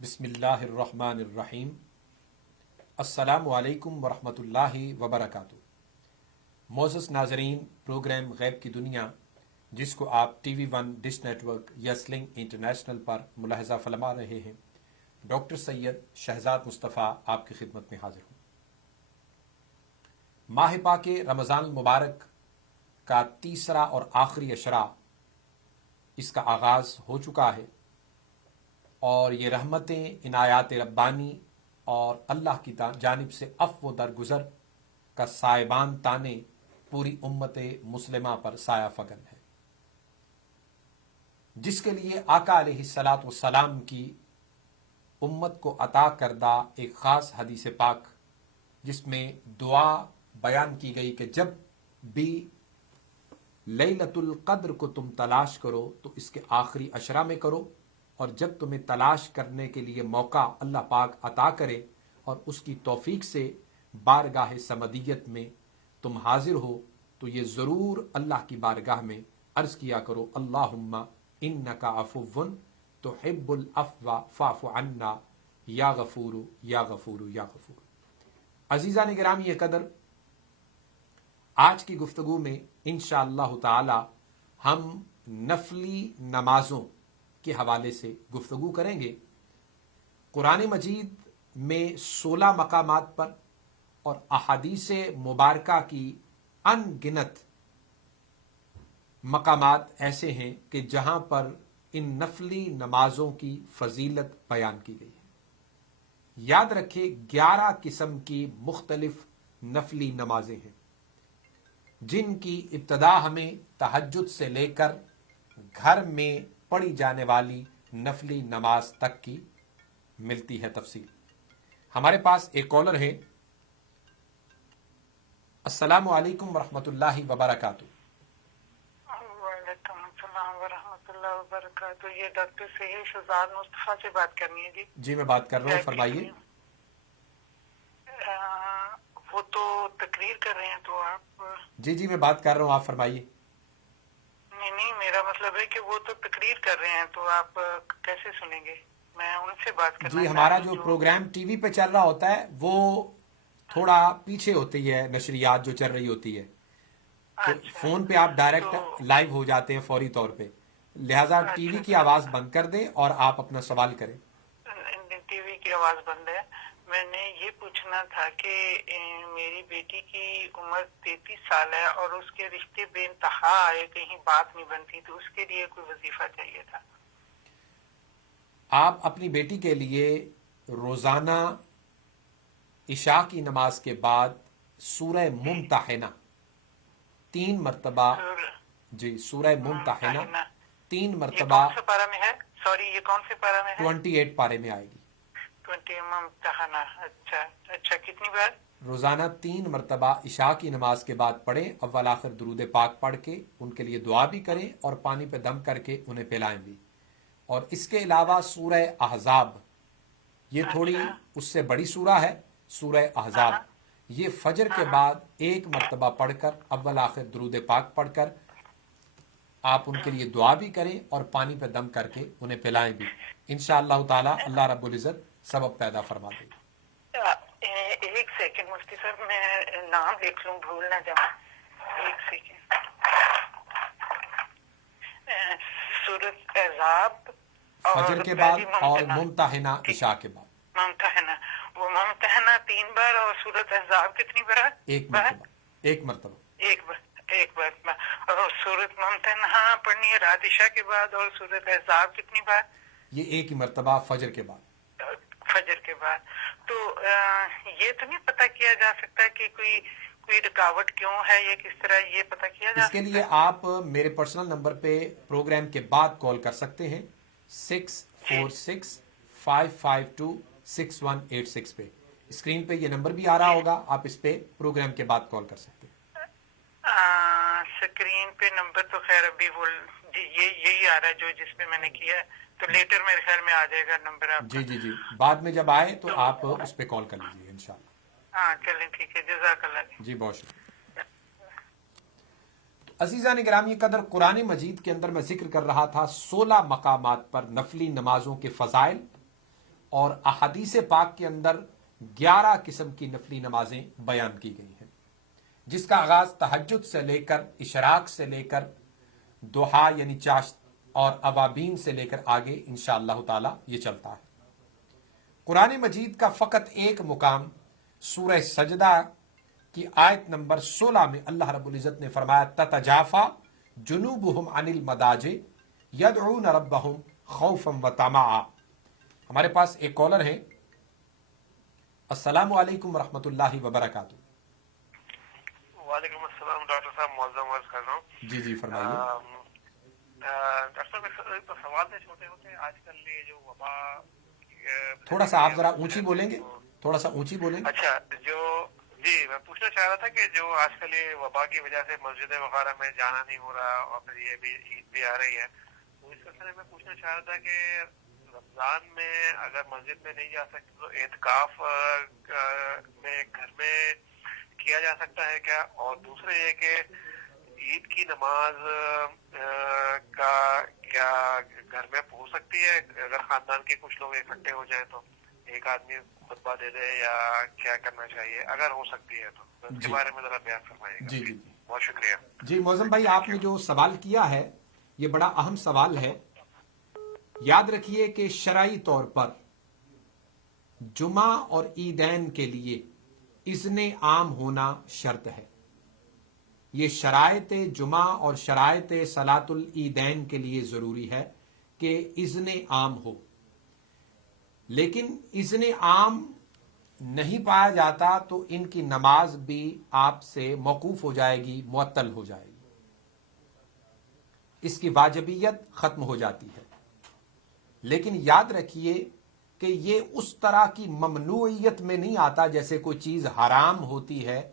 بسم اللہ الرحمن الرحیم۔ السلام علیکم ورحمۃ اللہ وبرکاتہ۔ معزز ناظرین، پروگرام غیب کی دنیا جس کو آپ T V one dish network یا سلنگ انٹرنیشنل پر ملاحظہ فرما رہے ہیں، ڈاکٹر سید شہزاد مصطفیٰ آپ کی خدمت میں حاضر ہوں۔ ماہ پاک رمضان المبارک کا تیسرا اور آخری عشرہ اس کا آغاز ہو چکا ہے، اور یہ رحمتیں، عنایات ربانی اور اللہ کی جانب سے عفو درگزر کا سائبان تانے پوری امت مسلمہ پر سایہ فگن ہے، جس کے لیے آقا علیہ الصلاۃ والسلام کی امت کو عطا کردہ ایک خاص حدیث پاک، جس میں دعا بیان کی گئی کہ جب بھی لیلۃ القدر کو تم تلاش کرو تو اس کے آخری عشرہ میں کرو، اور جب تمہیں تلاش کرنے کے لیے موقع اللہ پاک عطا کرے اور اس کی توفیق سے بارگاہ سمدیت میں تم حاضر ہو تو یہ ضرور اللہ کی بارگاہ میں عرض کیا کرو، اللہم انک عفو تحب العفو فاعف عنا یا غفور یا غفور یا غفور۔ عزیزان گرامی قدر، آج کی گفتگو میں انشاءاللہ تعالی ہم نفلی نمازوں کے حوالے سے گفتگو کریں گے۔ قرآن مجید میں 16 مقامات پر اور احادیث مبارکہ کی ان گنت مقامات ایسے ہیں کہ جہاں پر ان نفلی نمازوں کی فضیلت بیان کی گئی ہے۔ یاد رکھیں، 11 قسم کی مختلف نفلی نمازیں ہیں، جن کی ابتدا ہمیں تہجد سے لے کر گھر میں پڑھی جانے والی نفلی نماز تک کی ملتی ہے تفصیل۔ ہمارے پاس ایک کالر ہے۔ السلام علیکم ورحمۃ اللہ وبرکاتہ۔ وعلیکم السلام ورحمۃ اللہ وبرکاتہ۔ یہ ڈاکٹر سید شہزاد مصطفیٰ سے بات کرنی ہے؟ جی میں بات کر رہا ہوں، فرمائیے۔ وہ تو تقریر کر رہے ہیں تو آپ؟ جی میں بات کر رہا ہوں، آپ فرمائیے۔ نہیں، میرا مطلب ہے کہ وہ تو تقریر کر رہے ہیں تو آپ کیسے سنیں گے؟ میں ان سے بات کرنا جی ہمارا جو پروگرام ٹی وی پہ چل رہا ہوتا ہے وہ تھوڑا پیچھے ہوتی ہے، نشریات جو چل رہی ہوتی ہے، تو فون پہ آپ ڈائریکٹ لائیو ہو جاتے ہیں فوری طور پہ، لہٰذا ٹی وی کی آواز بند کر دیں اور آپ اپنا سوال کریں۔ ٹی وی کی آواز بند ہے۔ میں نے یہ پوچھنا تھا کہ میری بیٹی کی عمر 33 سال ہے اور اس کے رشتے بے انتہا آئے، کہیں بات نہیں بنتی، تو اس کے لیے کوئی وظیفہ چاہیے تھا۔ آپ اپنی بیٹی کے لیے روزانہ عشاء کی نماز کے بعد سورہ ممتحنہ 3 مرتبہ، جی سورہ ممتحنہ 3 یہ مرتبہ کون سے پارہ میں ہے؟ سوری، یہ کون سے پارہ میں ہے؟ 28 پارے میں آئے گی. 20 ممتحنہ. اچھا اچھا، کتنی بار؟ روزانہ 3 مرتبہ عشاء کی نماز کے بعد پڑھیں، اول آخر درود پاک پڑھ کے ان کے لیے دعا بھی کریں اور پانی پہ دم کر کے انہیں پلائیں بھی. اور اس کے علاوہ سورہ احزاب، یہ تھوڑی اس سے بڑی سورہ ہے، سورہ احزاب، یہ فجر کے بعد 1 مرتبہ پڑھ کر اول آخر درود پاک پڑھ کر آپ ان کے لیے دعا بھی کریں اور پانی پہ دم کر کے انہیں پلائیں بھی. انشاءاللہ تعالی اللہ رب العزت سبب پیدا فرما دے گا. ایک سیکنڈ مفتی صاحب، میں نام لکھ لوں، بھول نہ جاؤں. ایک سیکنڈ. سورۃ احزاب فجر کے بعد اور ممتحنہ عشاء کے بعد. ممتحنہ، وہ ممتحنہ 3 بار اور سورۃ احزاب کتنی بار؟ 1 مرتبہ. 1 مرتبہ. ایک بار. اور سورۃ ممتحنہ پڑھنی ہے رات عشاء کے بعد، اور سورۃ احزاب کتنی بار؟ یہ 1 ہی مرتبہ فجر کے بعد. فجر کے بعد. تو یہ تو نہیں پتہ کیا جا سکتا کہ کوئی رکاوٹ کیوں ہے یا کس طرح، یہ پتہ کیا جا سکتا؟ اس کے لیے آپ میرے پرسنل نمبر پہ پروگرام کے بعد کال کر سکتے ہیں 646-552-6186 پہ. اسکرین پہ یہ نمبر بھی آ رہا ہوگا، آپ اس پہ پروگرام کے بعد کال کر سکتے ہیں. اسکرین پہ نمبر تو خیر ابھی وہ یہی آ رہا ہے جو جس پہ میں نے کیا ہے، تو لیٹر میرے خیال میں آ جائے گا نمبر آپ کا. جی بعد میں جب آئے تو آپ اس پہ کال کر لیجیے انشاءاللہ. ہاں چلیں ٹھیک ہے، جزاک اللہ. جی بہت شکریہ. عزیزان گرامی قدر، قرآن مجید کے اندر میں ذکر کر رہا تھا 16 مقامات پر نفلی نمازوں کے فضائل، اور احادیث پاک کے اندر 11 قسم کی نفلی نمازیں بیان کی گئی ہیں، جس کا آغاز تہجد سے لے کر اشراق سے لے کر دوحا یعنی چاشت اور اوابین سے لے کر آگے انشاءاللہ تعالی یہ چلتا ہے. قرآن مجید کا فقط ایک مقام سورہ سجدہ کی آیت نمبر 16 میں اللہ رب العزت نے فرمایا تتجافا جنوبہم عن المضاجع یدعون ربہم خوفا وطمعا. ہمارے پاس ایک کالر ہے. السلام علیکم ورحمۃ اللہ وبرکاتہ. وعلیکم السلام ڈاکٹر صاحب، معظم عرض کر رہا ہوں. جی فرمائیے. ڈاکٹر صاحب ایک تو سوال ہے چھوٹے ہوتے، آج کل یہ جو وبا، تھوڑا سا آپ ذرا اونچی بولیں گے، تھوڑا سا اونچی بولیں گے. اچھا، جی میں پوچھنا چاہ رہا تھا کہ جو آج کل یہ وبا کی وجہ سے مسجد وغیرہ میں جانا نہیں ہو رہا، اور پھر یہ بھی عید بھی آ رہی ہے، تو اس سلسلے میں پوچھنا چاہ رہا تھا کہ رمضان میں اگر مسجد میں نہیں جا سکتے تو اعتکاف میں گھر میں کیا جا سکتا ہے کیا؟ اور دوسرے یہ کہ عید کی نماز کا کیا گھر میں ہو سکتی ہے اگر خاندان کے کچھ لوگ اکٹھے ہو جائیں تو ایک آدمی خطبہ دے دے، یا کیا کرنا چاہیے اگر ہو سکتی ہے تو اس کے بارے میں ذرا بیان فرمائیے گا. جی بہت شکریہ. جی معظم بھائی، آپ نے جو سوال کیا ہے یہ بڑا اہم سوال ہے. یاد رکھیے کہ شرعی طور پر جمعہ اور عیدین کے لیے اذن عام ہونا شرط ہے. یہ شرائط جمعہ اور شرائط صلاۃ العیدین کے لیے ضروری ہے کہ اذن عام ہو. لیکن اذن عام نہیں پایا جاتا تو ان کی نماز بھی آپ سے موقوف ہو جائے گی، معطل ہو جائے گی، اس کی واجبیت ختم ہو جاتی ہے. لیکن یاد رکھیے کہ یہ اس طرح کی ممنوعیت میں نہیں آتا جیسے کوئی چیز حرام ہوتی ہے،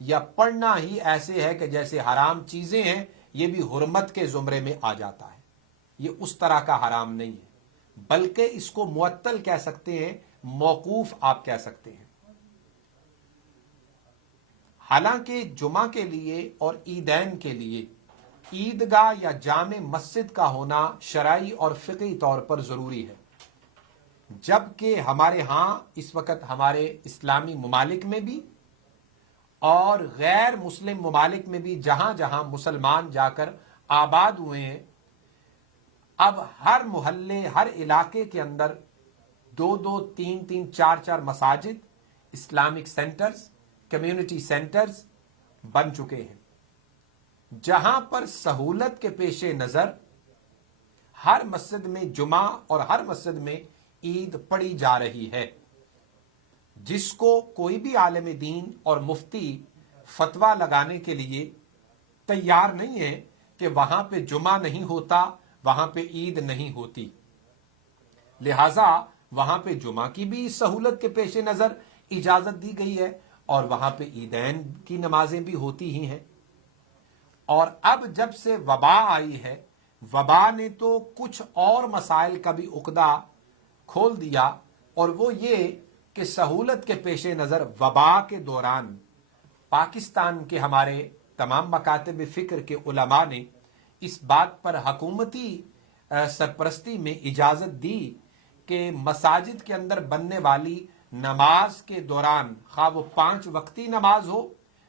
یا پڑھنا ہی ایسے ہے کہ جیسے حرام چیزیں ہیں یہ بھی حرمت کے زمرے میں آ جاتا ہے. یہ اس طرح کا حرام نہیں ہے، بلکہ اس کو معطل کہہ سکتے ہیں، موقوف آپ کہہ سکتے ہیں. حالانکہ جمعہ کے لیے اور عیدین کے لیے عیدگاہ یا جامع مسجد کا ہونا شرعی اور فقہی طور پر ضروری ہے. جبکہ ہمارے ہاں اس وقت ہمارے اسلامی ممالک میں بھی اور غیر مسلم ممالک میں بھی جہاں جہاں مسلمان جا کر آباد ہوئے ہیں، اب ہر محلے، ہر علاقے کے اندر 2 3 4 مساجد، اسلامک سینٹرز، کمیونٹی سینٹرز بن چکے ہیں، جہاں پر سہولت کے پیش نظر ہر مسجد میں جمعہ اور ہر مسجد میں عید پڑھی جا رہی ہے. جس کو کوئی بھی عالم دین اور مفتی فتویٰ لگانے کے لیے تیار نہیں ہے کہ وہاں پہ جمعہ نہیں ہوتا، وہاں پہ عید نہیں ہوتی، لہٰذا وہاں پہ جمعہ کی بھی سہولت کے پیش نظر اجازت دی گئی ہے اور وہاں پہ عیدین کی نمازیں بھی ہوتی ہی ہیں. اور اب جب سے وبا آئی ہے، وبا نے تو کچھ اور مسائل کا بھی عقدہ کھول دیا، اور وہ یہ کہ سہولت کے پیش نظر وبا کے دوران پاکستان کے ہمارے تمام مکاتب فکر کے علماء نے اس بات پر حکومتی سرپرستی میں اجازت دی کہ مساجد کے اندر بننے والی نماز کے دوران، خواہ وہ 5 وقتی نماز ہو،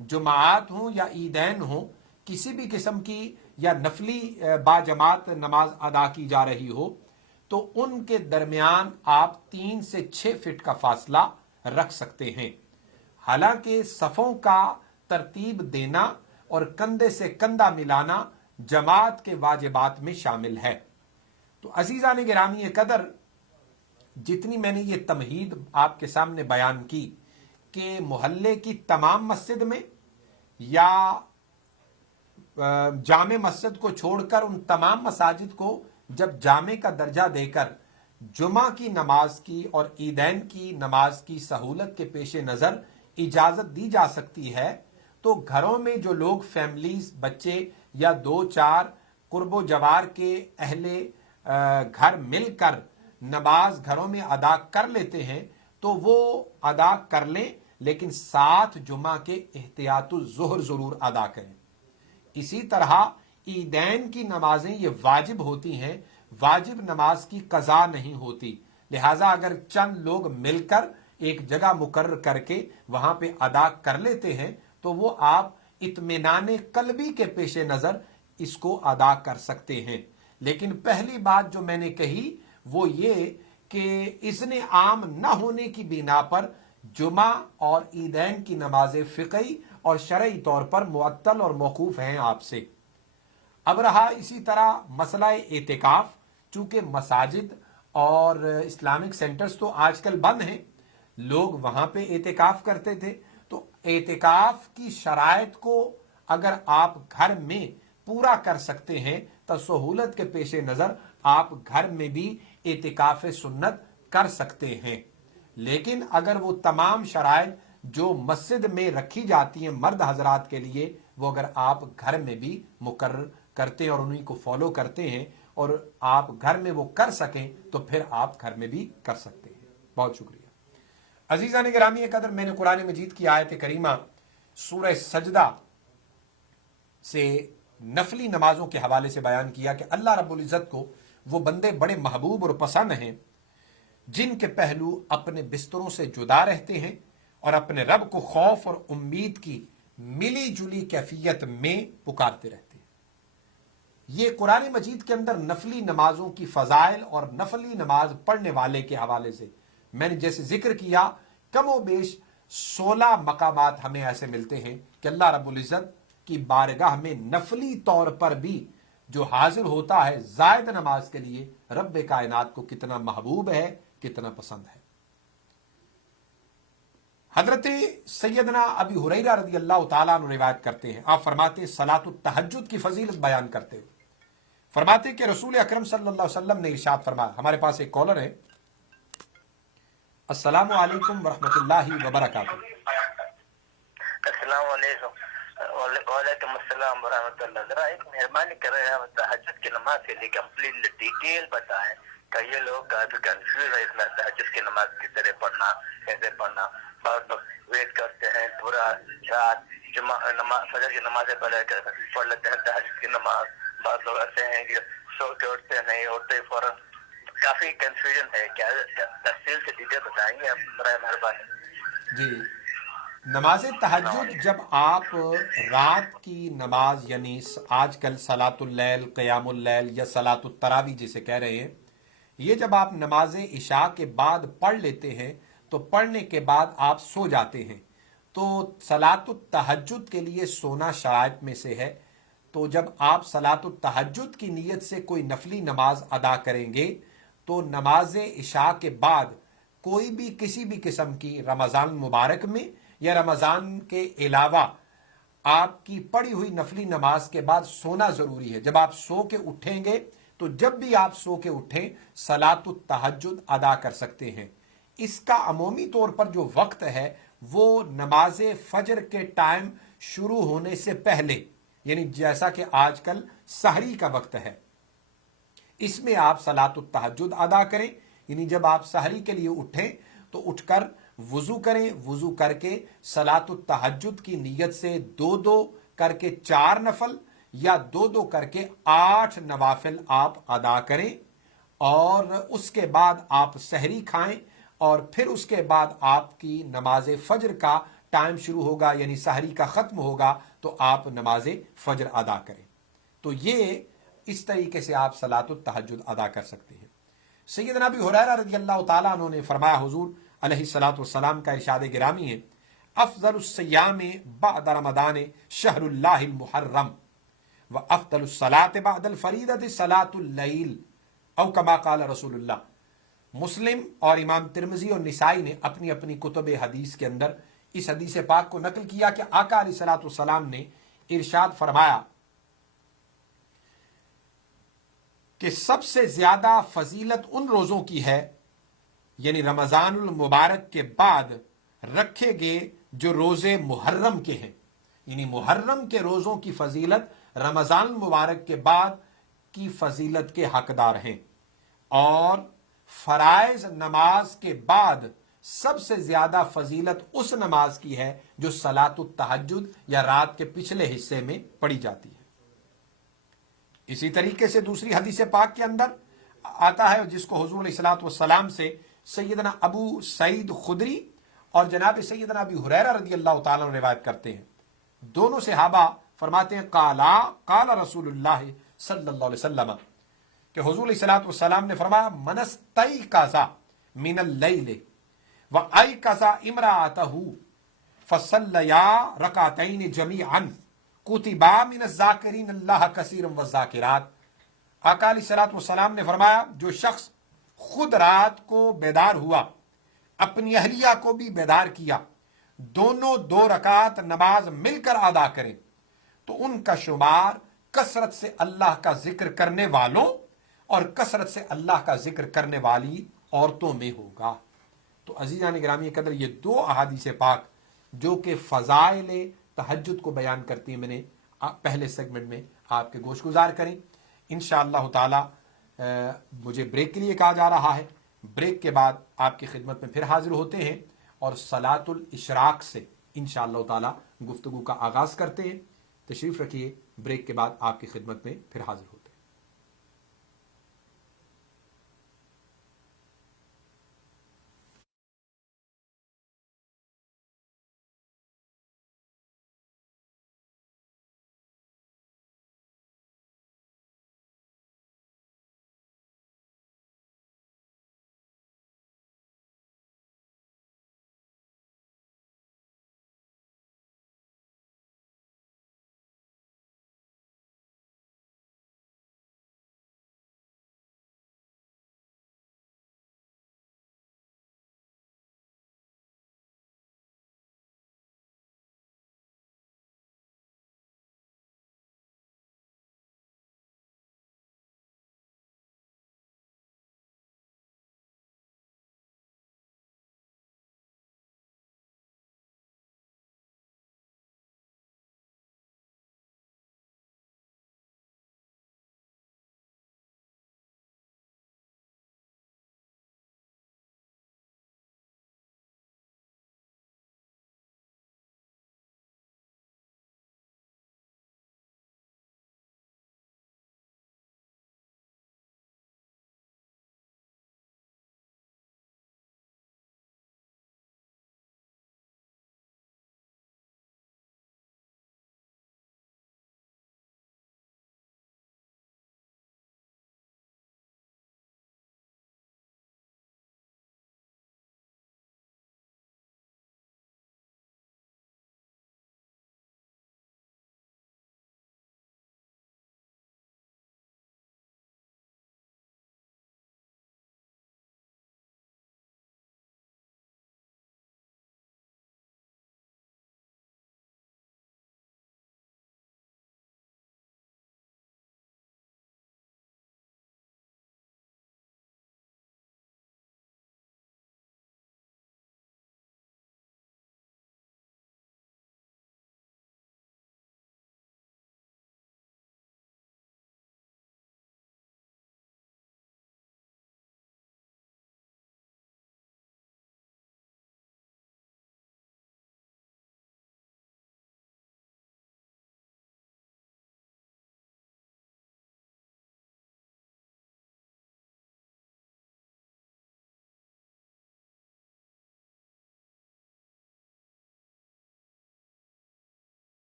جماعت ہوں یا عیدین ہوں، کسی بھی قسم کی یا نفلی باجماعت نماز ادا کی جا رہی ہو، تو ان کے درمیان آپ 3 سے 6 فٹ کا فاصلہ رکھ سکتے ہیں. حالانکہ صفوں کا ترتیب دینا اور کندھے سے کندھا ملانا جماعت کے واجبات میں شامل ہے. تو عزیزان گرامی قدر، جتنی میں نے یہ تمہید آپ کے سامنے بیان کی کہ محلے کی تمام مسجد میں یا جامع مسجد کو چھوڑ کر ان تمام مساجد کو جب جامع کا درجہ دے کر جمعہ کی نماز کی اور عیدین کی نماز کی سہولت کے پیش نظر اجازت دی جا سکتی ہے، تو گھروں میں جو لوگ فیملیز، بچے یا 2-4 قرب و جوار کے اہل گھر مل کر نماز گھروں میں ادا کر لیتے ہیں تو وہ ادا کر لیں، لیکن ساتھ جمعہ کے احتیاط الظہر ضرور ادا کریں. اسی طرح عیدین کی نمازیں یہ واجب ہوتی ہیں، واجب نماز کی قضا نہیں ہوتی، لہٰذا اگر چند لوگ مل کر ایک جگہ مقرر کر کے وہاں پہ ادا کر لیتے ہیں تو وہ آپ اطمینان قلبی کے پیش نظر اس کو ادا کر سکتے ہیں. لیکن پہلی بات جو میں نے کہی وہ یہ کہ اذن عام نہ ہونے کی بنا پر جمعہ اور عیدین کی نمازیں فقہی اور شرعی طور پر معطل اور موقوف ہیں آپ سے. اب رہا اسی طرح مسئلہ اعتکاف، چونکہ مساجد اور اسلامک سینٹرز تو آج کل بند ہیں، لوگ وہاں پہ اعتکاف کرتے تھے، تو اعتکاف کی شرائط کو اگر آپ گھر میں پورا کر سکتے ہیں تو سہولت کے پیش نظر آپ گھر میں بھی اعتکاف سنت کر سکتے ہیں. لیکن اگر وہ تمام شرائط جو مسجد میں رکھی جاتی ہیں مرد حضرات کے لیے، وہ اگر آپ گھر میں بھی مقرر کرتے ہیں اور انہیں کو فالو کرتے ہیں اور آپ گھر میں وہ کر سکیں تو پھر آپ گھر میں بھی کر سکتے ہیں. بہت شکریہ. عزیزان گرامی قدر، میں نے قرآن مجید کی آیت کریمہ سورہ سجدہ سے نفلی نمازوں کے حوالے سے بیان کیا کہ اللہ رب العزت کو وہ بندے بڑے محبوب اور پسند ہیں جن کے پہلو اپنے بستروں سے جدا رہتے ہیں اور اپنے رب کو خوف اور امید کی ملی جلی کیفیت میں پکارتے رہتے ہیں. یہ قرآن مجید کے اندر نفلی نمازوں کی فضائل اور نفلی نماز پڑھنے والے کے حوالے سے میں نے جیسے ذکر کیا، کم و بیش 16 مقامات ہمیں ایسے ملتے ہیں کہ اللہ رب العزت کی بارگاہ میں نفلی طور پر بھی جو حاضر ہوتا ہے زائد نماز کے لیے، رب کائنات کو کتنا محبوب ہے، کتنا پسند ہے. حضرت سیدنا ابی ہریرہ رضی اللہ تعالیٰ عنہ روایت کرتے ہیں، آپ فرماتے ہیں صلاۃ التہجد کی فضیلت بیان کرتے ہیں، فرماتے کہ رسول اکرم صلی اللہ علیہ وسلم نے ارشاد فرمایا. ہمارے پاس ایک کالر ہے. السلام علیکم ورحمۃ اللہ وبرکاتہ. السلام علیکم. وعلیکم السلام ورحمۃ اللہ. ذرا ایک مہربانی کر رہے ہیں تہجد کی نماز کے لیے کمپلیٹ ڈیٹیل بتائیں کہ یہ لوگ کافی کنفیوز ہے اس میں تہجد کی نماز کس طرح پڑھنا، کیسے پڑھنا. بہت لوگ ویٹ کرتے ہیں پورا رات، جمعہ نماز فجر کی نمازیں پڑھ لیتے ہیں تہجد کی نماز. بہت لوگ ایسے ہیں کہ سو کے اٹھتے نہیں، اٹھتے فوراً. کافی کنفیوژن ہے، کیا تفصیل سے ڈیٹیل بتائیں گے آپ برائے مہربانی؟ جی، نماز تہجد جب آپ رات کی نماز یعنی آج کل صلاۃ اللیل، قیام اللیل یا صلاۃ التراویح جسے کہہ رہے ہیں، یہ جب آپ نماز عشاء کے بعد پڑھ لیتے ہیں تو پڑھنے کے بعد آپ سو جاتے ہیں، تو صلاۃ التہجد کے لیے سونا شرائط میں سے ہے. تو جب آپ صلاۃ التہجد کی نیت سے کوئی نفلی نماز ادا کریں گے تو نماز عشاء کے بعد کوئی بھی کسی بھی قسم کی رمضان مبارک میں یا رمضان کے علاوہ آپ کی پڑھی ہوئی نفلی نماز کے بعد سونا ضروری ہے. جب آپ سو کے اٹھیں گے تو جب بھی آپ سو کے اٹھیں صلاۃ التہجد ادا کر سکتے ہیں. اس کا عمومی طور پر جو وقت ہے وہ نماز فجر کے ٹائم شروع ہونے سے پہلے، یعنی جیسا کہ آج کل سحری کا وقت ہے، اس میں آپ صلاۃ التہجد ادا کریں. یعنی جب آپ سحری کے لیے اٹھیں تو اٹھ کر وضو کریں، وضو کر کے صلاۃ التہجد کی نیت سے 2 کر کے 4 نفل یا 2 کر کے 8 نوافل آپ ادا کریں، اور اس کے بعد آپ سحری کھائیں، اور پھر اس کے بعد آپ کی نماز فجر کا ٹائم شروع ہوگا، یعنی سحری کا ختم ہوگا تو آپ نماز فجر ادا کریں. تو یہ اس طریقے سے آپ صلاۃ التہجد ادا کر سکتے ہیں. سیدنا ابی ہریرہ رضی اللہ تعالیٰ عنہ نے فرمایا، حضور علیہ الصلوۃ والسلام کا ارشاد گرامی ہے، افضل الصیام بعد رمضان شہر اللہ المحرم وافضل الصلاۃ بعد الفریضۃ صلاۃ اللیل او کما قال رسول اللہ. مسلم اور امام ترمذی اور نسائی نے اپنی اپنی کتب حدیث کے اندر اس حدیث پاک کو نقل کیا کہ آقا علیہ الصلوۃ والسلام نے ارشاد فرمایا کہ سب سے زیادہ فضیلت ان روزوں کی ہے، یعنی رمضان المبارک کے بعد رکھے گئے جو روزے محرم کے ہیں. یعنی محرم کے روزوں کی فضیلت رمضان المبارک کے بعد کی فضیلت کے حقدار ہیں، اور فرائض نماز کے بعد سب سے زیادہ فضیلت اس نماز کی ہے جو صلاۃ التہجد یا رات کے پچھلے حصے میں پڑھی جاتی ہے. اسی طریقے سے دوسری حدیث پاک کے اندر آتا ہے، جس کو حضور علیہ الصلوۃ والسلام سے سیدنا ابو سعید خدری اور جناب سیدنا ابی ہریرہ رضی اللہ تعالیٰ عنہ روایت کرتے ہیں. دونوں صحابہ فرماتے ہیں قال رسول اللہ صلی اللہ علیہ وسلم کہ حضور علیہ الصلوۃ والسلام نے فرمایا، من استيقظ من الليل وأيقظ امرأته فصليا ركعتين جميعا کتبا من الذاکرین اللہ کثیرا والذاکرات. آقا علیہ الصلوۃ والسلام نے فرمایا، جو شخص خود رات کو بیدار ہوا، اپنی اہلیہ کو بھی بیدار کیا، دونوں 2 رکعت نماز مل کر ادا کریں تو ان کا شمار کثرت سے اللہ کا ذکر کرنے والوں اور کثرت سے اللہ کا ذکر کرنے والی عورتوں میں ہوگا. تو عزیزان گرامی قدر، یہ 2 احادیث پاک جو کہ فضائل تہجد کو بیان کرتی ہیں، میں نے پہلے سیگمنٹ میں آپ کے گوش گزار کریں. انشاءاللہ تعالی مجھے بریک کے لیے کہا جا رہا ہے. بریک کے بعد آپ کی خدمت میں پھر حاضر ہوتے ہیں اور صلاۃ الاشراق سے انشاءاللہ تعالی گفتگو کا آغاز کرتے ہیں. تشریف رکھیے، بریک کے بعد آپ کی خدمت میں پھر حاضر ہوتے ہیں.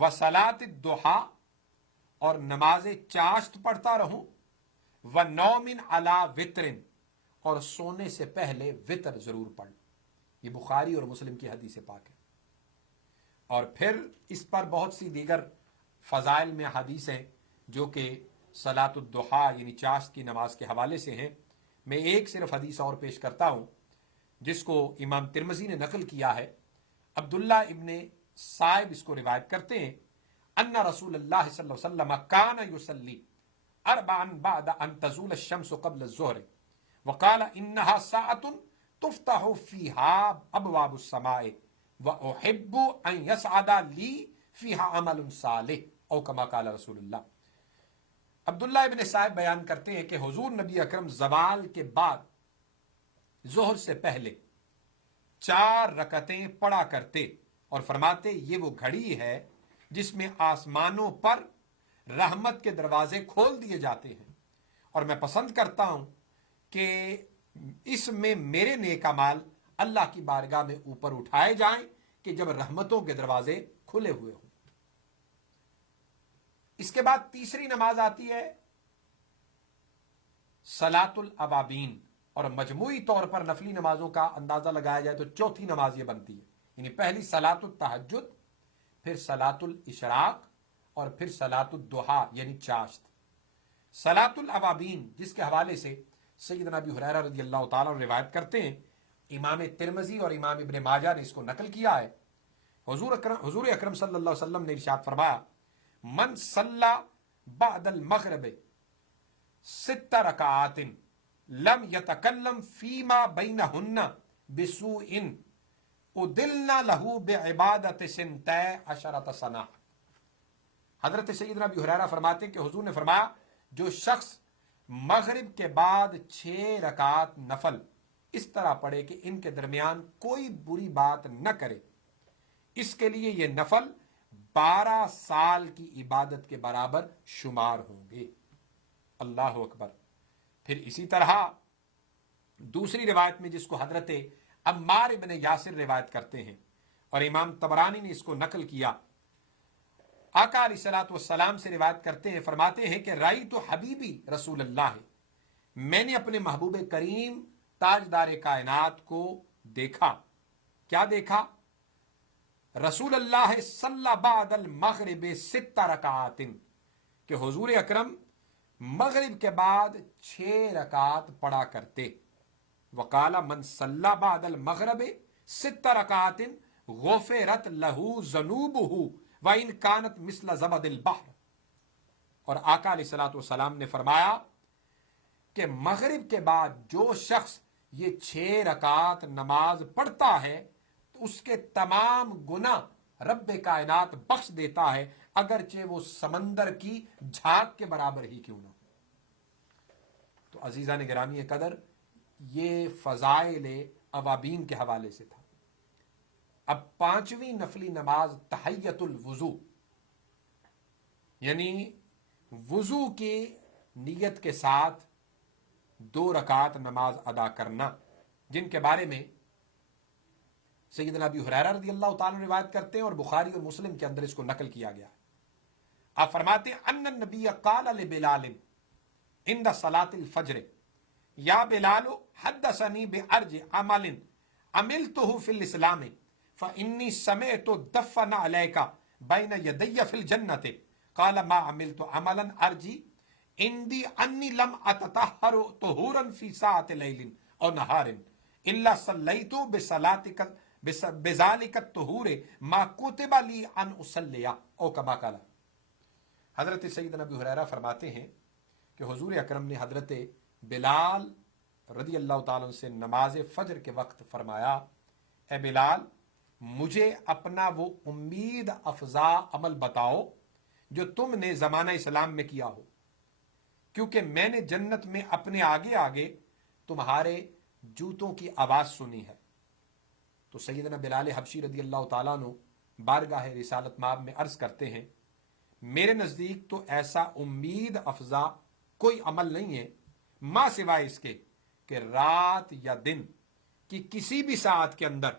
وصلاۃ الضحیٰ اور نماز چاشت پڑھتا رہوں، ونوم علی وطر اور سونے سے پہلے وطر ضرور پڑھ. یہ بخاری اور مسلم کی حدیث پاک ہے. اور پھر اس پر بہت سی دیگر فضائل میں حدیث ہیں جو کہ صلاۃ الضحیٰ یعنی چاشت کی نماز کے حوالے سے ہیں. میں ایک صرف حدیث اور پیش کرتا ہوں جس کو امام ترمذی نے نقل کیا ہے. عبداللہ ابن صائب اس کو روایت کرتے ہیں، ان رسول اللہ صلی اللہ علیہ وسلم کان یصلی اربعا بعد ان تزول الشمس قبل الظہر وقال انها ساعة تفتح فيها ابواب السماء واحب ان يسعد لي فيها عمل صالح او كما قال رسول اللہ. عبداللہ ابن صاحب بیان کرتے ہیں کہ حضور نبی اکرم زوال کے بعد ظہر سے پہلے 4 رکعتیں پڑھا کرتے اور فرماتے یہ وہ گھڑی ہے جس میں آسمانوں پر رحمت کے دروازے کھول دیے جاتے ہیں، اور میں پسند کرتا ہوں کہ اس میں میرے نیک اعمال اللہ کی بارگاہ میں اوپر اٹھائے جائیں کہ جب رحمتوں کے دروازے کھلے ہوئے ہوں. اس کے بعد تیسری نماز آتی ہے صلاۃ الاوابین، اور مجموعی طور پر نفلی نمازوں کا اندازہ لگایا جائے تو چوتھی نماز یہ بنتی ہے. یعنی پہلی صلاۃ التہجد، پھر صلاۃ الاشراق اور پھر صلاۃ الضحیٰ یعنی چاشت. صلاۃ الاوابین جس کے حوالے سے سیدنا ابی ہریرہ رضی اللہ تعالیٰ عنہ روایت کرتے ہیں، امام ترمذی اور امام ابن ماجہ نے اس کو نقل کیا ہے. حضور اکرم صلی اللہ علیہ وسلم نے ارشاد فرمایا من صلی بعد المغرب 6 رکعات لم يتکلم فیما بینہن بسوء ادلنا لہو بعبادت 12 سنہ. حضرت سیدنا ابی ہریرہ فرماتے ہیں کہ حضور نے فرمایا جو شخص مغرب کے بعد 6 رکعات نفل اس طرح پڑھے کہ ان کے درمیان کوئی بری بات نہ کرے، اس کے لیے یہ نفل 12 سال کی عبادت کے برابر شمار ہوں گے. اللہ اکبر. پھر اسی طرح دوسری روایت میں جس کو حضرت عمار ابن یاسر روایت کرتے ہیں اور امام طبرانی نے اس کو نقل کیا، آقا علیہ الصلوۃ والسلام سے روایت کرتے ہیں، فرماتے ہیں کہ رأیت حبیبی رسول اللہ، میں نے اپنے محبوب کریم تاجدار کائنات کو دیکھا. کیا دیکھا؟ رسول اللہ صلی بعد المغرب 6 رکعات، کہ حضور اکرم مغرب کے بعد 6 رکعات پڑھا کرتے. وقال من صلی بعد المغرب 6 رکعات غفرت لہو ذنوبہ وَإِنْ كَانَتْ مِثْلَ زَبَدِ الْبَحْرِ. اور آقا علیہ الصلوۃ والسلام نے فرمایا کہ مغرب کے بعد جو شخص یہ 6 رکعات نماز پڑھتا ہے تو اس کے تمام گناہ رب کائنات بخش دیتا ہے، اگرچہ وہ سمندر کی جھاگ کے برابر ہی کیوں نہ ہو. تو عزیزان گرامی قدر، یہ فضائل اوابین کے حوالے سے تھا. اب 5ویں نفلی نماز تحیۃ الوضو، یعنی وضو کی نیت کے ساتھ 2 رکعات نماز ادا کرنا، جن کے بارے میں سیدنا ابی ہریرہ رضی اللہ تعالیٰ روایت کرتے ہیں اور بخاری اور مسلم کے اندر اس کو نقل کیا گیا ہے. آپ فرماتے ہیں ان النبی قال لبلال عند صلاۃ الفجر یا بلال حدثنی بارج عمل عملته فی الاسلام فانی سمعت دفن علیک بین یدی فی الجنۃ قال ما عملت عملا ارجی عندی انی لم اتطہر طہورا فی ساعۃ لیل او نہار الا صلیت بصلاتک بذالک الطہور ما کتب لی ان اصلی او کما قال. حضرت سیدنا ابی ہریرہ فرماتے ہیں کہ حضور اکرم نے حضرت بلال رضی اللہ تعالیٰ عنہ سے نماز فجر کے وقت فرمایا، اے بلال مجھے اپنا وہ امید افزا عمل بتاؤ جو تم نے زمانہ اسلام میں کیا ہو، کیونکہ میں نے جنت میں اپنے آگے آگے تمہارے جوتوں کی آواز سنی ہے. تو سیدنا بلال حبشی رضی اللہ تعالیٰ عنہ بارگاہ رسالت مآب میں عرض کرتے ہیں، میرے نزدیک تو ایسا امید افزا کوئی عمل نہیں ہے ماں سوائے اس کے کہ رات یا دن کی کسی بھی ساعت کے اندر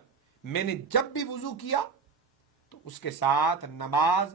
میں نے جب بھی وضو کیا تو اس کے ساتھ نماز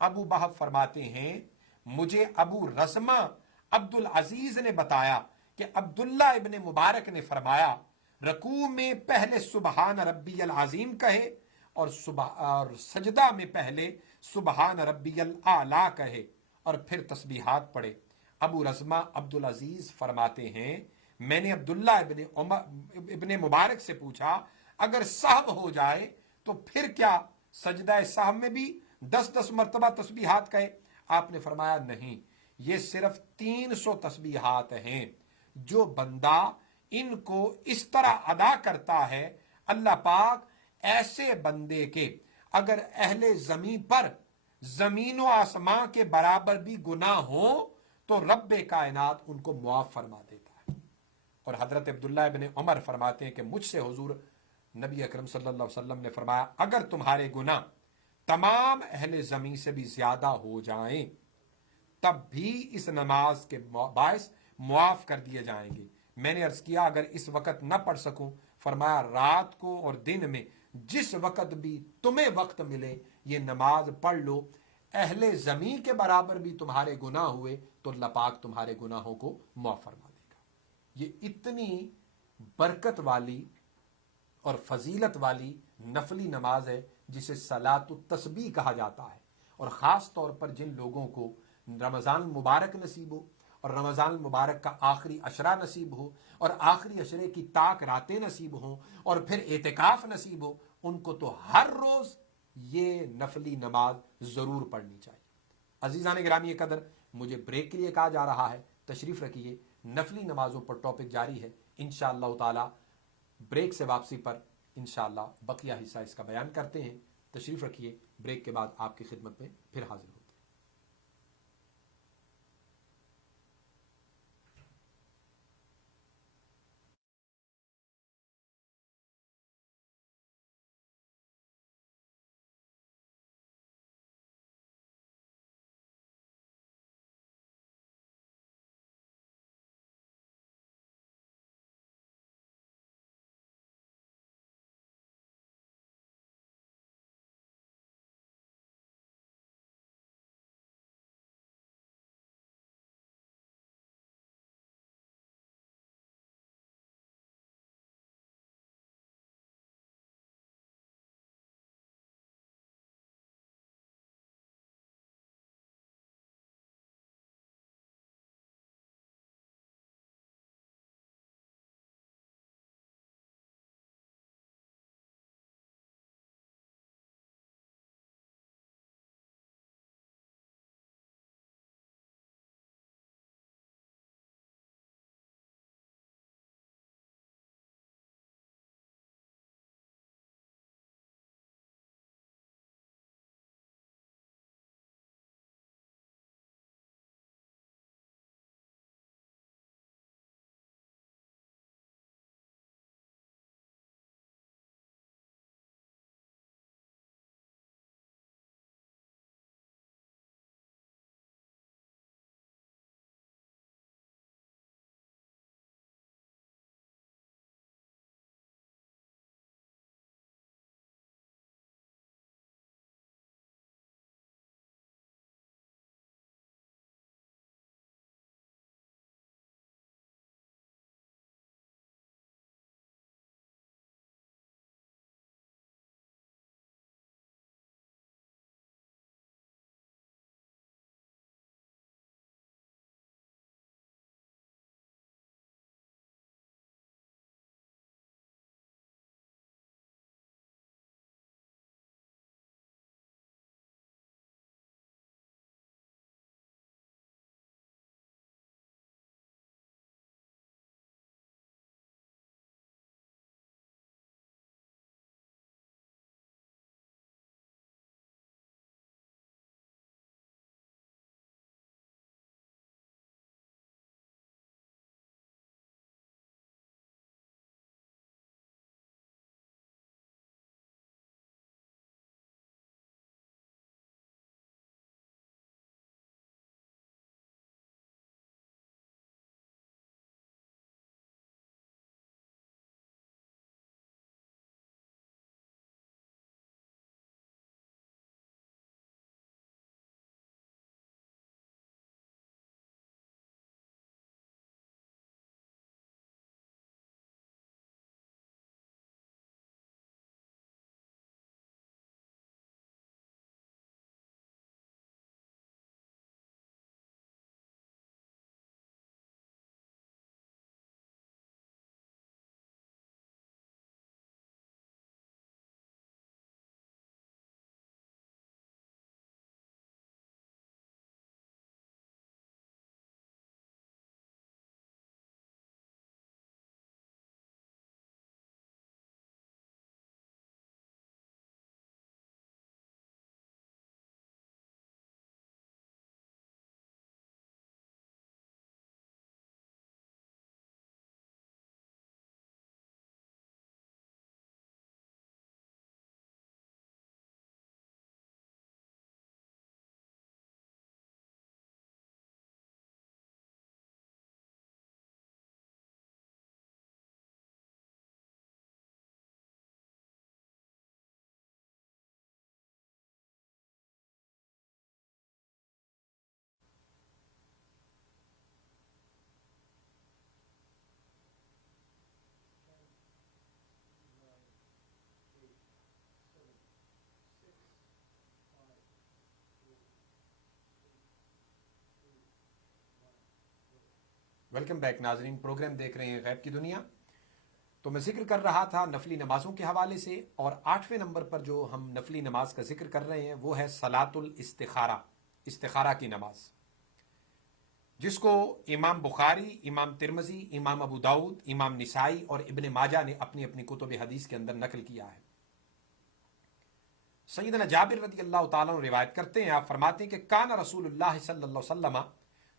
ابو بہب فرماتے ہیں مجھے ابو رزمہ عبد العزیز نے بتایا کہ عبداللہ ابن مبارک نے فرمایا رکوع میں پہلے سبحان ربی العظیم کہے اور سجدہ میں پہلے سبحان ربی الاعلی کہے اور پھر تسبیحات پڑھے۔ ابو رزمہ عبد العزیز فرماتے ہیں میں نے عبداللہ ابن مبارک سے پوچھا اگر سہو ہو جائے تو پھر کیا سجدہ سہو میں بھی 10 مرتبہ تسبیحات کہے؟ آپ نے فرمایا نہیں، یہ صرف 300 تسبیحات ہیں۔ جو بندہ ان کو اس طرح ادا کرتا ہے اللہ پاک ایسے بندے کے اگر اہل زمین پر زمین و آسمان کے برابر بھی گناہ ہو تو رب کائنات ان کو معاف فرما دیتا ہے۔ اور حضرت عبداللہ ابن عمر فرماتے ہیں کہ مجھ سے حضور نبی اکرم صلی اللہ علیہ وسلم نے فرمایا اگر تمہارے گناہ تمام اہل زمین سے بھی زیادہ ہو جائیں تب بھی اس نماز کے باعث معاف کر دیے جائیں گے۔ میں نے عرض کیا اگر اس وقت نہ پڑھ سکوں، فرمایا رات کو اور دن میں جس وقت بھی تمہیں وقت ملے یہ نماز پڑھ لو، اہل زمین کے برابر بھی تمہارے گناہ ہوئے تو اللہ پاک تمہارے گناہوں کو معاف فرما دے گا۔ یہ اتنی برکت والی اور فضیلت والی نفلی نماز ہے جسے صلاۃ التسبیح کہا جاتا ہے، اور خاص طور پر جن لوگوں کو رمضان المبارک نصیب ہو اور رمضان المبارک کا آخری عشرہ نصیب ہو اور آخری عشرے کی تاک راتیں نصیب ہوں اور پھر اعتکاف نصیب ہو، ان کو تو ہر روز یہ نفلی نماز ضرور پڑھنی چاہیے۔ عزیزان گرامی قدر، مجھے بریک کے لیے کہا جا رہا ہے، تشریف رکھیے، نفلی نمازوں پر ٹاپک جاری ہے، انشاءاللہ تعالی بریک سے واپسی پر انشاءاللہ بقیہ حصہ اس کا بیان کرتے ہیں۔ تشریف رکھیے، بریک کے بعد آپ کی خدمت میں پھر حاضر ہوں۔ ویلکم بیک ناظرین، پروگرام دیکھ رہے ہیں غیب کی دنیا. تو میں ذکر کر رہا تھا نفلی نمازوں کے حوالے سے، اور 8ویں نمبر پر جو ہم نفلی نماز کا ذکر کر رہے ہیں وہ ہے صلاۃ الاستخارہ، استخارہ کی نماز، جس کو امام بخاری، امام ترمذی، امام ابو داؤد، امام نسائی اور ابن ماجہ نے اپنی اپنی کتب حدیث کے اندر نقل کیا ہے. سیدنا جابر رضی اللہ تعالیٰ عنہ روایت کرتے ہیں، آپ فرماتے ہیں کہ کان رسول اللہ صلی اللہ علیہ وسلم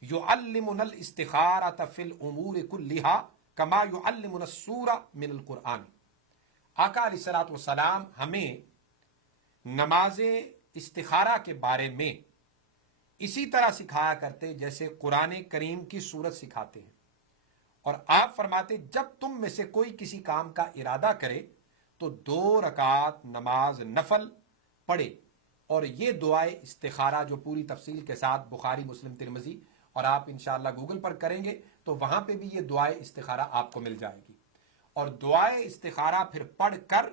یعلمنا الاستخارۃ فی الامور کلھا کما یعلمنا السورۃ من القرآن. آقا علیہ الصلوۃ والسلام ہمیں نماز استخارہ کے بارے میں اسی طرح سکھایا کرتے جیسے قرآن کریم کی سورت سکھاتے ہیں. اور آپ فرماتے جب تم میں سے کوئی کسی کام کا ارادہ کرے تو 2 رکعت نماز نفل پڑھے. اور یہ دعائے استخارہ جو پوری تفصیل کے ساتھ بخاری، مسلم، ترمذی، اور آپ انشاءاللہ گوگل پر کریں گے تو وہاں پہ بھی یہ دعائے استخارہ آپ کو مل جائے گی. اور دعائے استخارہ پھر پڑھ کر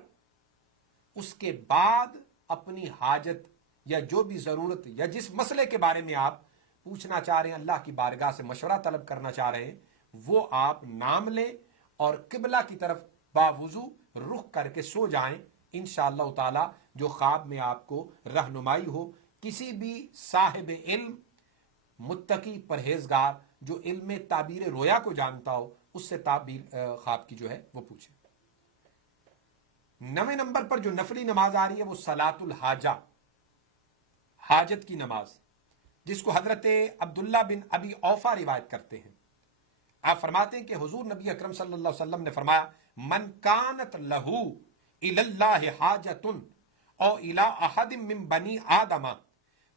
اس کے بعد اپنی حاجت یا جو بھی ضرورت یا جس مسئلے کے بارے میں آپ پوچھنا چاہ رہے ہیں، اللہ کی بارگاہ سے مشورہ طلب کرنا چاہ رہے ہیں، وہ آپ نام لیں اور قبلہ کی طرف باوضو رخ کر کے سو جائیں. انشاءاللہ تعالی جو خواب میں آپ کو رہنمائی ہو، کسی بھی صاحب علم، متقی، پرہیزگار جو علم تعبیر رویا کو جانتا ہو، اس سے تعبیر خواب کی جو ہے وہ پوچھیں. 9ویں نمبر پر جو نفلی نماز آ رہی ہے وہ صلاۃ الحاجہ، حاجت کی نماز، جس کو حضرت عبداللہ بن ابی اوفا روایت کرتے ہیں. آپ فرماتے ہیں کہ حضور نبی اکرم صلی اللہ علیہ وسلم نے فرمایا من کانت لہو الی اللہ حاجۃ او الی احد من بنی آدم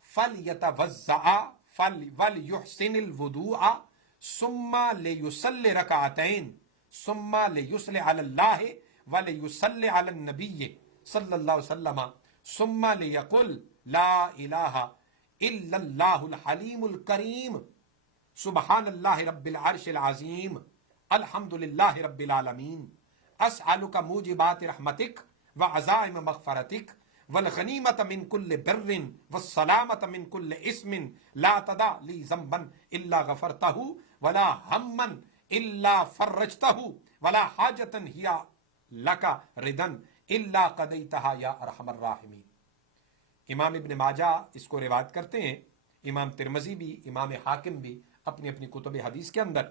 فلیتوضأ ولیحسن الوضوء ثم لیصلی رکعتین ثم لیصلی علی اللہ ولیصلی علی النبی صلی اللہ علیہ وسلم ثم لیقل لا الہ الا اللہ الحلیم الکریم سبحان اللہ رب العرش العظیم الحمد للہ رب العالمین اسألک موجبات رحمتک وعزائم مغفرتک والغنیمت من کل بر والسلامت من کل اسم لا تدع لی ذنبا الا غفرتہ ولا ہما الا فرجتہ ولا حاجتا ہی لک ردا الا قضیتہا یا ارحم الراحمین. امام ابن ماجہ اس کو روایت کرتے ہیں، امام ترمذی بھی، امام حاکم بھی اپنی اپنی کتب حدیث کے اندر،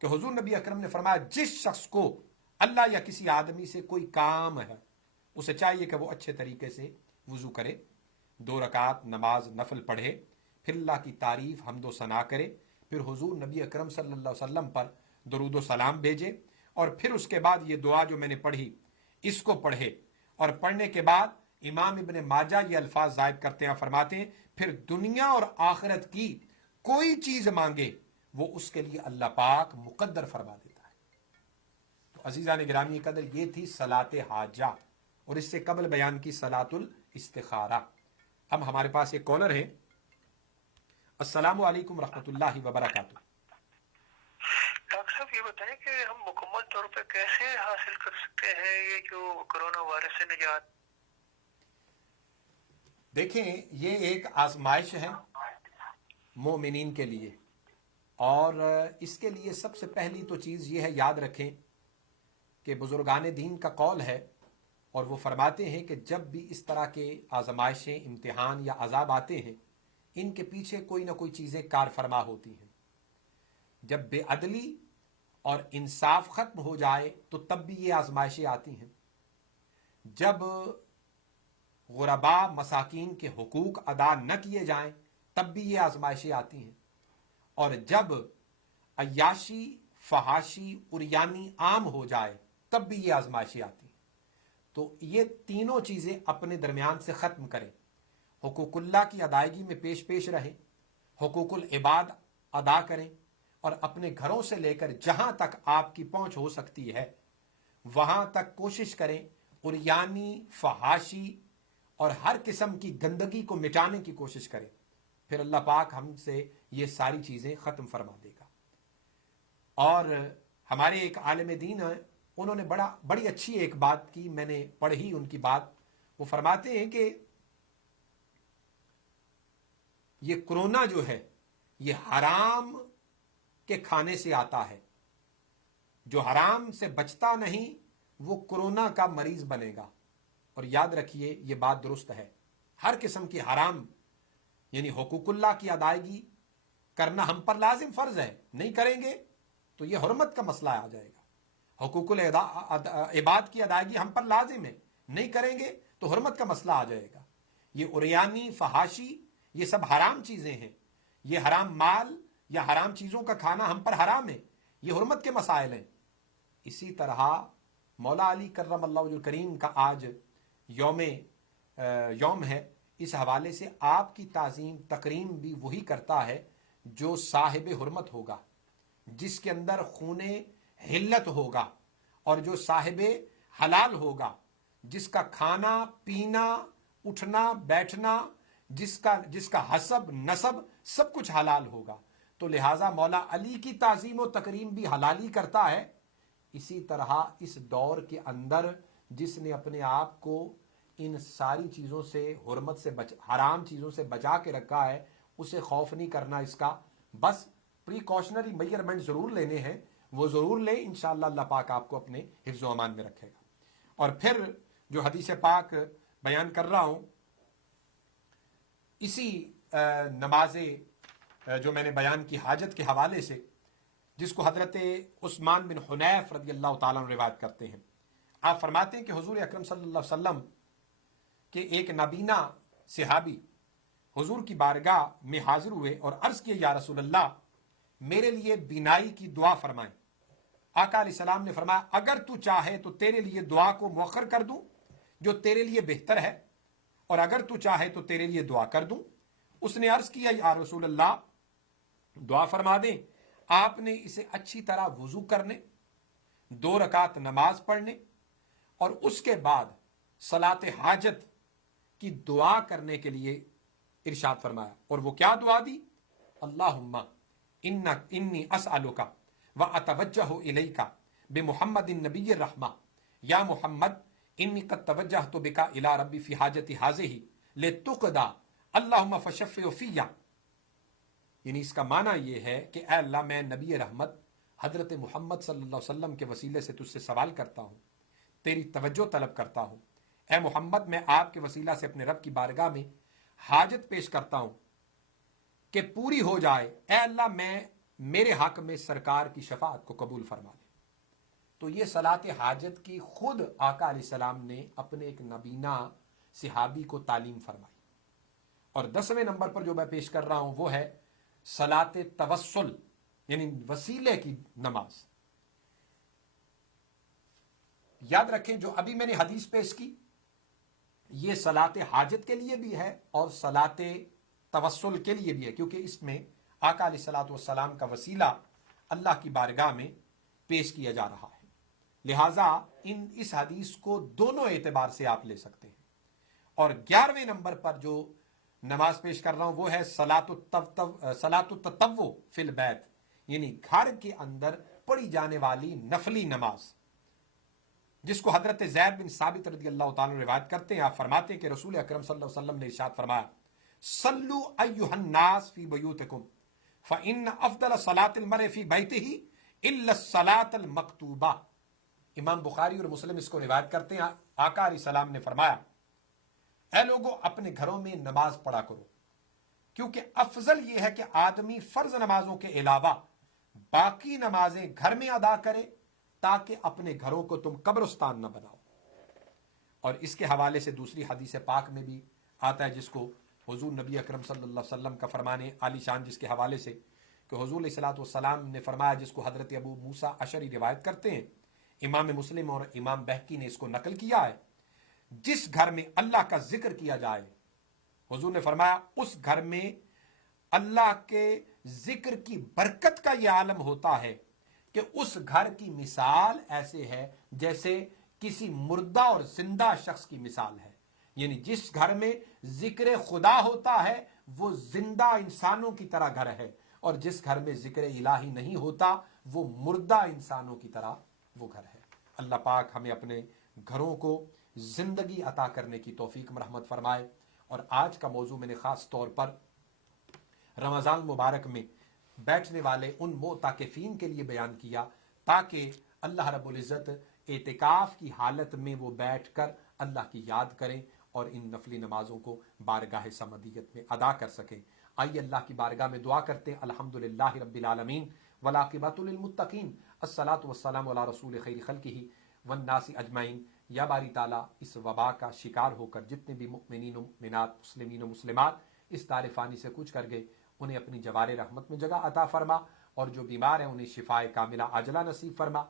کہ حضور نبی اکرم نے فرمایا جس شخص کو اللہ یا کسی آدمی سے کوئی کام ہے، اسے چاہیے کہ وہ اچھے طریقے سے وضو کرے، 2 رکعت نماز نفل پڑھے، پھر اللہ کی تعریف، حمد و ثنا کرے، پھر حضور نبی اکرم صلی اللہ علیہ وسلم پر درود و سلام بھیجے، اور پھر اس کے بعد یہ دعا جو میں نے پڑھی اس کو پڑھے. اور پڑھنے کے بعد امام ابن ماجہ یہ الفاظ زائد کرتے ہیں، فرماتے ہیں پھر دنیا اور آخرت کی کوئی چیز مانگے وہ اس کے لیے اللہ پاک مقدر فرما دیتا ہے. تو عزیزان گرامی قدر، یہ تھی صلاۃ حاجہ، اور اس سے قبل بیان کی صلاۃ الاستخارہ. اب ہمارے پاس ایک کالر ہے. السلام علیکم ورحمۃ اللہ وبرکاتہ. ڈاکٹر صاحب یہ بتائیں کہ ہم مکمل طور پہ کیسے حاصل کر سکتے ہیں یہ جو کرونا وائرس سے نجات؟ دیکھیں، یہ ایک آزمائش ہے مومنین کے لیے، اور اس کے لیے سب سے پہلی تو چیز یہ ہے، یاد رکھیں کہ بزرگان دین کا قول ہے، اور وہ فرماتے ہیں کہ جب بھی اس طرح کے آزمائشیں، امتحان یا عذاب آتے ہیں، ان کے پیچھے کوئی نہ کوئی چیزیں کار فرما ہوتی ہیں. جب بے عدلی اور انصاف ختم ہو جائے تو تب بھی یہ آزمائشیں آتی ہیں. جب غرباء، مساکین کے حقوق ادا نہ کیے جائیں تب بھی یہ آزمائشیں آتی ہیں. اور جب عیاشی، فحاشی، عریانی عام ہو جائے تب بھی یہ آزمائشیں آتی ہیں. تو یہ تینوں چیزیں اپنے درمیان سے ختم کریں. حقوق اللہ کی ادائیگی میں پیش رہیں، حقوق العباد ادا کریں، اور اپنے گھروں سے لے کر جہاں تک آپ کی پہنچ ہو سکتی ہے وہاں تک کوشش کریں عریانی، فحاشی اور ہر قسم کی گندگی کو مٹانے کی کوشش کریں. پھر اللہ پاک ہم سے یہ ساری چیزیں ختم فرما دے گا. اور ہمارے ایک عالم دین ہیں، انہوں نے بڑی اچھی ایک بات کی، میں نے پڑھی ان کی بات. وہ فرماتے ہیں کہ یہ کرونا جو ہے یہ حرام کے کھانے سے آتا ہے. جو حرام سے بچتا نہیں وہ کورونا کا مریض بنے گا. اور یاد رکھیے یہ بات درست ہے، ہر قسم کی حرام یعنی حقوق اللہ کی ادائیگی کرنا ہم پر لازم فرض ہے. نہیں کریں گے تو یہ حرمت کا مسئلہ آ جائے گا. حقوق العباد کی ادائیگی ہم پر لازم ہے، نہیں کریں گے تو حرمت کا مسئلہ آ جائے گا. یہ عریانی، فحاشی، یہ سب حرام چیزیں ہیں. یہ حرام مال یا حرام چیزوں کا کھانا ہم پر حرام ہے، یہ حرمت کے مسائل ہیں. اسی طرح مولا علی کرم اللہ وجہ الکریم کا آج یوم ہے. اس حوالے سے آپ کی تعظیم تکریم بھی وہی کرتا ہے جو صاحب حرمت ہوگا، جس کے اندر خون حلت ہوگا، اور جو صاحب حلال ہوگا، جس کا کھانا پینا اٹھنا بیٹھنا، جس کا حسب نسب سب کچھ حلال ہوگا. تو لہٰذا مولا علی کی تعظیم و تکریم بھی حلالی کرتا ہے. اسی طرح اس دور کے اندر جس نے اپنے آپ کو ان ساری چیزوں سے حرمت سے حرام چیزوں سے بچا کے رکھا ہے، اسے خوف نہیں کرنا. اس کا بس پریکاشنری میجرمنٹ ضرور لینے ہیں، وہ ضرور لیں. انشاءاللہ اللہ پاک آپ کو اپنے حفظ و امان میں رکھے گا. اور پھر جو حدیث پاک بیان کر رہا ہوں، اسی نماز جو میں نے بیان کی حاجت کے حوالے سے، جس کو حضرت عثمان بن حنیف رضی اللہ تعالیٰ عنہ روایت کرتے ہیں. آپ فرماتے ہیں کہ حضور اکرم صلی اللہ علیہ وسلم کے ایک نابینا صحابی حضور کی بارگاہ میں حاضر ہوئے اور عرض کیا، یا رسول اللہ میرے لیے بینائی کی دعا فرمائیں. آقا علیہ السلام نے فرمایا، اگر تو چاہے تو تیرے لیے دعا کو مؤخر کر دوں جو تیرے لیے بہتر ہے، اور اگر تو چاہے تو تیرے لیے دعا کر دوں. اس نے عرض کیا، یا رسول اللہ دعا فرما دیں. آپ نے اسے اچھی طرح وضو کرنے، 2 رکعت نماز پڑھنے اور اس کے بعد صلاۃ حاجت کی دعا کرنے کے لیے ارشاد فرمایا. اور وہ کیا دعا دی؟ اللہم انی اسألک واتوجہ الیک بمحمد النبی الرحمہ، یا محمد انی قد توجہت بک الی ربی فی حاجتی ہذہ لتقضی اللہم فشفع فی. یعنی اس کا معنی یہ ہے کہ اے اللہ میں نبی رحمت حضرت محمد صلی اللہ علیہ وسلم کے وسیلے سے تجھ سے سوال کرتا ہوں، تیری توجہ طلب کرتا ہوں. اے محمد میں آپ کے وسیلہ سے اپنے رب کی بارگاہ میں حاجت پیش کرتا ہوں کہ پوری ہو جائے. اے اللہ میرے حق میں سرکار کی شفاعت کو قبول فرما لے. تو یہ صلاۃ حاجت کی خود آقا علیہ السلام نے اپنے ایک نبینا صحابی کو تعلیم فرمائی. اور 10ویں نمبر پر جو میں پیش کر رہا ہوں وہ ہے صلاۃ توسل، یعنی وسیلے کی نماز. یاد رکھیں جو ابھی میں نے حدیث پیش کی یہ صلاۃ حاجت کے لیے بھی ہے اور صلاۃ توسل کے لیے بھی ہے، کیونکہ اس میں آقا علیہ الصلوۃ والسلام کا وسیلہ اللہ کی بارگاہ میں پیش کیا جا رہا ہے. لہٰذا اس حدیث کو دونوں اعتبار سے آپ لے سکتے ہیں. اور 11ویں نمبر پر جو نماز پیش کر رہا ہوں وہ ہے صلاۃ التطوع فی البیت، یعنی گھر کے اندر پڑھی جانے والی نفلی نماز، جس کو حضرت زید بن ثابت رضی اللہ تعالیٰ روایت کرتے ہیں. آپ فرماتے ہیں کہ رسول اکرم صلی اللہ علیہ وسلم نے ارشاد فرمایا، صلو ایھا الناس فی بیوتکم فإن افضل صلاۃ المرء فی بیتہ الا الصلاۃ المکتوبہ. امام بخاری اور مسلم اس کو روایت کرتے ہیں. آقا علیہ السلام نے فرمایا، اے لوگو اپنے گھروں میں نماز پڑھا کرو، کیونکہ افضل یہ ہے کہ آدمی فرض نمازوں کے علاوہ باقی نمازیں گھر میں ادا کرے تاکہ اپنے گھروں کو تم قبرستان نہ بناؤ. اور اس کے حوالے سے دوسری حدیث پاک میں بھی آتا ہے، جس کو حضور نبی اکرم صلی اللہ علیہ وسلم کا فرمان عالی شان، جس کے حوالے سے کہ حضور علیہ الصلوۃ والسلام نے فرمایا، جس کو حضرت ابو موسیٰ اشعری روایت کرتے ہیں، امام مسلم اور امام بہقی نے اس کو نقل کیا ہے، جس گھر میں اللہ کا ذکر کیا جائے، حضور نے فرمایا اس گھر میں اللہ کے ذکر کی برکت کا یہ عالم ہوتا ہے کہ اس گھر کی مثال ایسے ہے جیسے کسی مردہ اور زندہ شخص کی مثال ہے. یعنی جس گھر میں ذکر خدا ہوتا ہے وہ زندہ انسانوں کی طرح گھر ہے، اور جس گھر میں ذکر الہی نہیں ہوتا وہ مردہ انسانوں کی طرح وہ گھر ہے. اللہ پاک ہمیں اپنے گھروں کو زندگی عطا کرنے کی توفیق مرحمت فرمائے. اور آج کا موضوع میں نے خاص طور پر رمضان مبارک میں بیٹھنے والے ان معتکفین کے لیے بیان کیا تاکہ اللہ رب العزت اعتکاف کی حالت میں وہ بیٹھ کر اللہ کی یاد کریں اور ان نفلی نمازوں کو بارگاہ صمدیت میں ادا کر سکیں۔ آئیے اللہ کی بارگاہ میں دعا کرتے ہیں۔ الحمدللہ رب العالمین والعاقبۃ للمتقین، الصلاۃ والسلام علی رسول خیر خلقہ والناس اجمعین۔ یا باری تعالیٰ اس وبا کا شکار ہو کر جتنے بھی مؤمنین و مؤمنات، مسلمین و مسلمات اس دار فانی سے کوچ کر گئے، انہیں اپنی جوار رحمت میں جگہ عطا فرما، اور جو بیمار ہیں انہیں شفائے کاملہ عاجلہ نصیب فرما،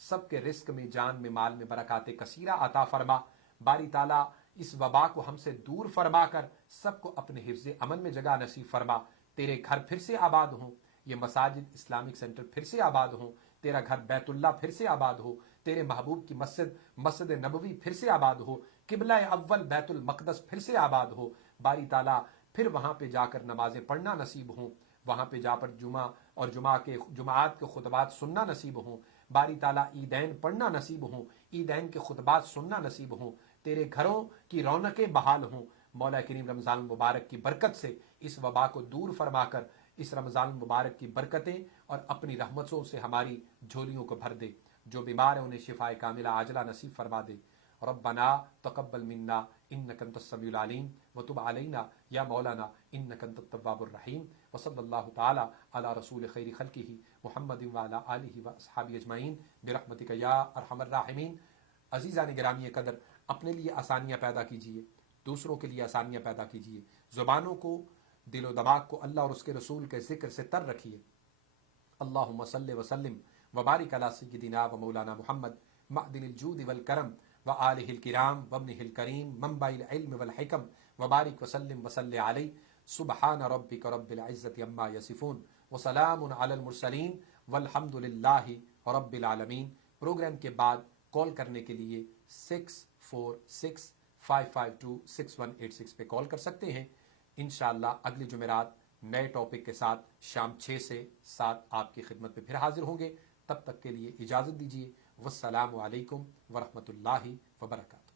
سب کے رزق میں، جان میں، مال میں برکات کثیرہ عطا فرما۔ باری تعالیٰ اس وبا کو ہم سے دور فرما کر سب کو اپنے حفظ امن میں جگہ نصیب فرما۔ تیرے گھر پھر سے آباد ہوں، یہ مساجد اسلامک سینٹر پھر سے آباد ہوں، تیرا گھر بیت اللہ پھر سے آباد ہو، تیرے محبوب کی مسجد نبوی پھر سے آباد ہو، قبلہ اول بیت المقدس پھر سے آباد ہو۔ باری تعالیٰ پھر وہاں پہ جا کر نمازیں پڑھنا نصیب ہوں، وہاں پہ جا پر جمعہ اور جمعات کے خطبات سننا نصیب ہوں۔ باری تعالیٰ عیدین پڑھنا نصیب ہوں، عیدین کے خطبات سننا نصیب ہوں، تیرے گھروں کی رونقیں بحال ہوں۔ مولا کریم رمضان المبارک کی برکت سے اس وبا کو دور فرما کر اس رمضان المبارک کی برکتیں اور اپنی رحمتوں سے ہماری جھولیوں کو بھر دے۔ جو بیمار ہیں انہیں شفائے کاملہ عاجلہ نصیب فرما دے۔ ربنا تقبل منا انک انت السمیع العلیم وتب علینا یا مولانا انک انت التواب الرحیم، وصلی اللہ تعالی علی رسول خیر خلقہ محمد وعلی آلہ واصحابہ اجمعین برحمتک یا ارحم الراحمین۔ عزیزان گرامی قدر، اپنے لیے آسانیاں پیدا کیجیے، دوسروں کے لیے آسانیاں پیدا کیجیے، زبانوں کو، دل و دماغ کو اللہ اور اس کے رسول کے ذکر سے تر رکھیے۔ اللہم صلی وسلم وبارک علی سیدنا و مولانا محمد معدن الجود والکرم وآلہ الکرام وابنہ الکریم منبع العلم والحکم، وبارک وسلم وصلی علیہ۔ سبحان ربک رب العزت عما یصفون وسلام علی المرسلین والحمد للہ رب العالمین۔ پروگرام کے بعد کال کرنے کے لیے 646-552-6186 پہ کال کر سکتے ہیں۔ انشاءاللہ اگلی جمعرات نئے ٹاپک کے ساتھ شام 6 سے 7 آپ کی خدمت میں پھر حاضر ہوں گے۔ تب تک کے لیے اجازت دیجیے۔ والسلام علیکم ورحمۃ اللہ وبرکاتہ۔